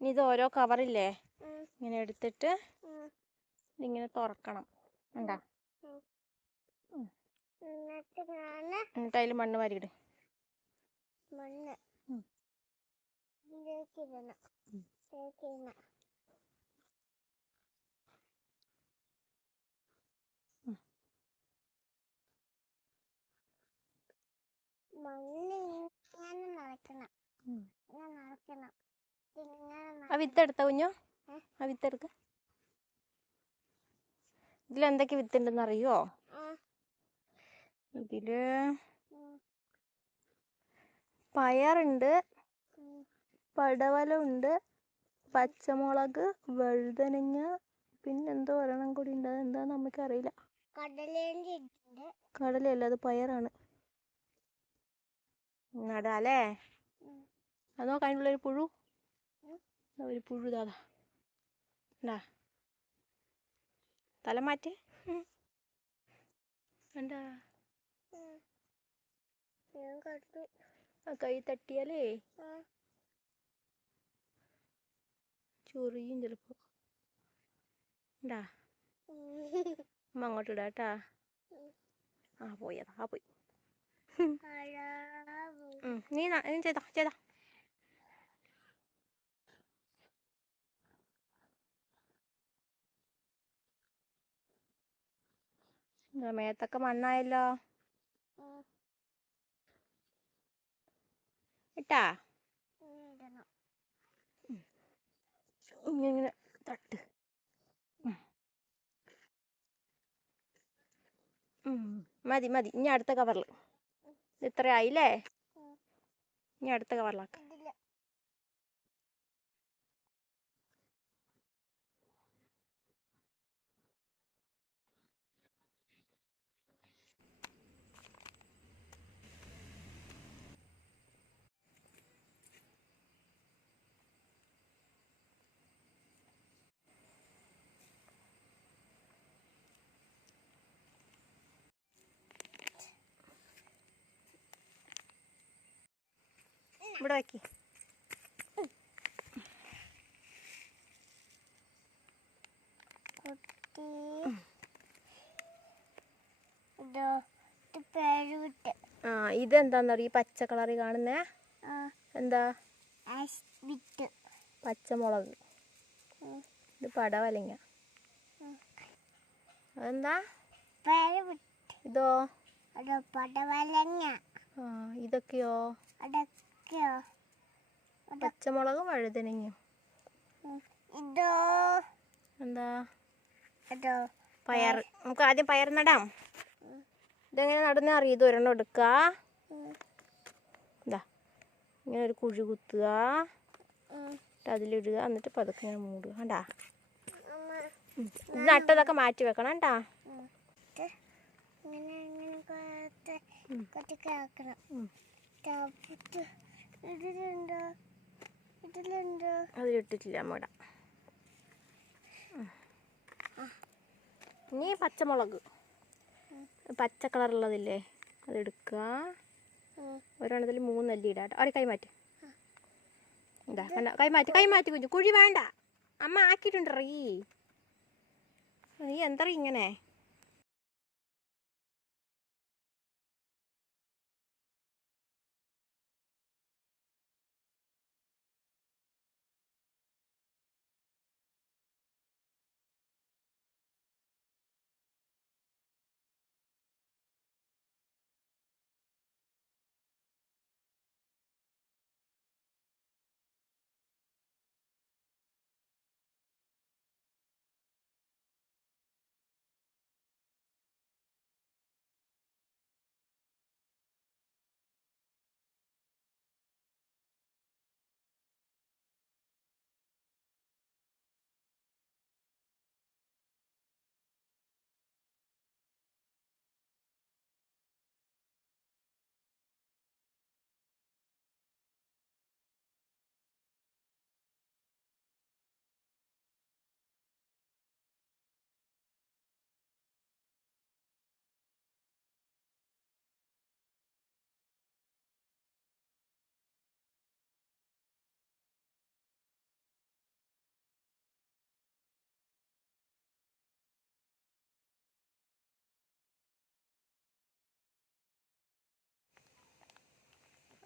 ഇനി ഇത് ഓരോ കവറില്ലേ ഇങ്ങനെ എടുത്തിട്ട് ഇതിങ്ങനെ തുറക്കണം. ഉണ്ടാ എന്നിട്ട് അതിൽ മണ്ണ് വാരിയിട്. ആ വിത്തെടുത്ത കുഞ്ഞു, ആ വിത്തെടുക്ക. ഇതിലെന്തൊക്കെ വിത്തുണ്ടെന്ന് അറിയോ? ഇതില് പയറുണ്ട്, പടവലമുണ്ട്, പച്ചമുളക്, വഴുതനങ്ങ, പിന്നെന്തോ ഒരെണ്ണം കൂടി ഉണ്ട്. അതെന്താന്ന് നമുക്കറിയില്ല. കടലയല്ല, അത് പയറാണ്. നടാല്ലേ? അതോ അതിനുള്ളൊരു പുഴു, ഒരു പുഴു ഇതാ. ഉണ്ടാ തല മാറ്റി എന്താ കൈ തട്ടിയാലേ ചൊറിയും ചിലപ്പോ. ഉണ്ടാ അമ്മ അങ്ങോട്ട് ഇടാട്ടാ. ആ പോയതാ, ആ പോയി. നീ ചെയ്താ ചെയ്താ. മേത്തൊക്കെ മണ്ണായല്ലോ. ഇട്ടാ ഇങ്ങനെ തട്ട്. മതി മതി. ഇനി അടുത്ത കവറിൽ. ഇത്ര ആയില്ലേ? ഇനി അടുത്ത കവറിലാക്കാം. ഇവിടെ വയ്ക്കി. ആ ഇതെന്താന്നറിയ ഈ പച്ച കളറിൽ കാണുന്നേ? എന്താ? പച്ചമുളക്. ഇത് പടവലങ്ങ. അതെന്താ? ഇതോ? പടവലങ്ങ. ആ ഇതൊക്കെയോ? പച്ചമുളകും വഴുതനങ്ങയും. ഇതോ? എന്താ? പയർ. നമുക്ക് ആദ്യം പയർ നടാം. ഇതെങ്ങനെ നടുന്ന അറിയാം. ഇത് ഒരെണ്ണം എടുക്കുക, ഇതാ ഇങ്ങനെ ഒരു കുഴി കുത്തുക, അതിലിടുക, എന്നിട്ട് പതുക്കെ ഇങ്ങനെ മൂടുക. കണ്ടാ? ഇത് നട്ടതൊക്കെ മാറ്റി വെക്കണം. കണ്ടാ? അതിലിട്ടിട്ടില്ല അമ്മ. ഇനി പച്ചമുളക്, പച്ച കളറുള്ളതില്ലേ, അതെടുക്കുക. ഒരെണ്ണത്തിൽ 3 അല്ലി ഇടാം. അവിടെ കൈമാറ്റി. എന്താ കണ്ട? കൈമാറ്റി കുഞ്ഞു. കുഴി വേണ്ട, അമ്മ ആക്കിയിട്ടുണ്ട്. നീ എന്താ ഇങ്ങനെ?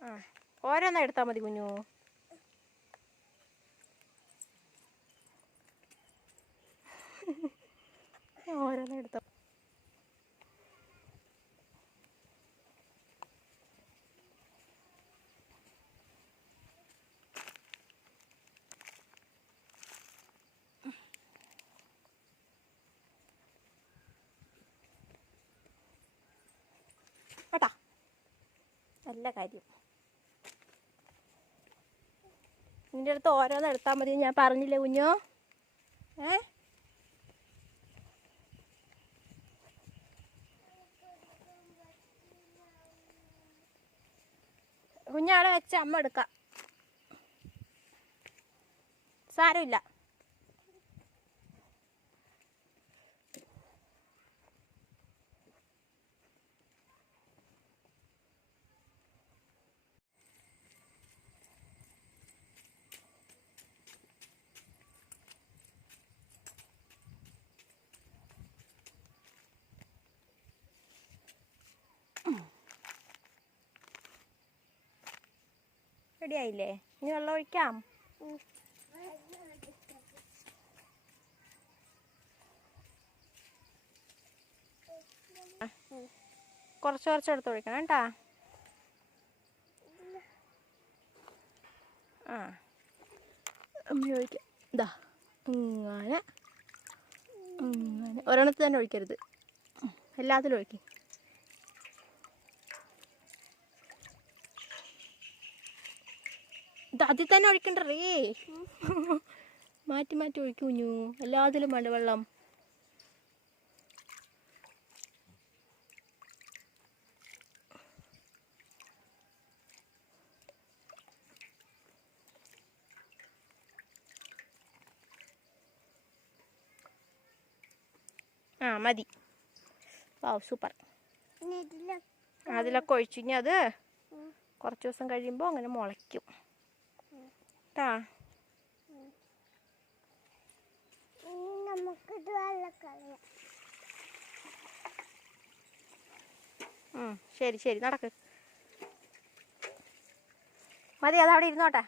ആ ഓരോന്നും എടുത്താൽ മതി കുഞ്ഞു. ഓരോന്നും എടുത്തോ. കേട്ടാ നല്ല കാര്യം. നിൻ്റെ അടുത്ത് ഓരോന്ന് എടുത്താൽ മതി ഞാൻ പറഞ്ഞില്ലേ കുഞ്ഞു. കുഞ്ഞാടെ വെച്ച് അമ്മ എടുക്കാം, സാരമില്ല. റെഡിയായില്ലേ? ഇനി വെള്ളം ഒഴിക്കാം. കുറച്ച് കുറച്ചെടുത്ത് ഒഴിക്കണം കേട്ടാ. ആ അമ്മ ഒഴിക്കാം. ഇതാ ഇങ്ങനെ ഇങ്ങനെ ഒരെണ്ണത്തിൽ തന്നെ ഒഴിക്കരുത്, എല്ലാത്തിലും ഒഴിക്കും. ഇത് അതിൽ തന്നെ ഒഴിക്കണ്ടേ, മാറ്റി മാറ്റി ഒഴിക്കും കുഞ്ഞു, എല്ലാത്തിലും വേണ്ട വെള്ളം. ആ മതി. Wow super. അതിലൊക്കെ ഒഴിച്ചു. ഇനി അത് കുറച്ച് ദിവസം കഴിയുമ്പോൾ അങ്ങനെ മുളയ്ക്കും കേട്ടാ. ശരി ശരി നടക്ക്. മതി, അതവിടെ ഇരുന്നോട്ടെ.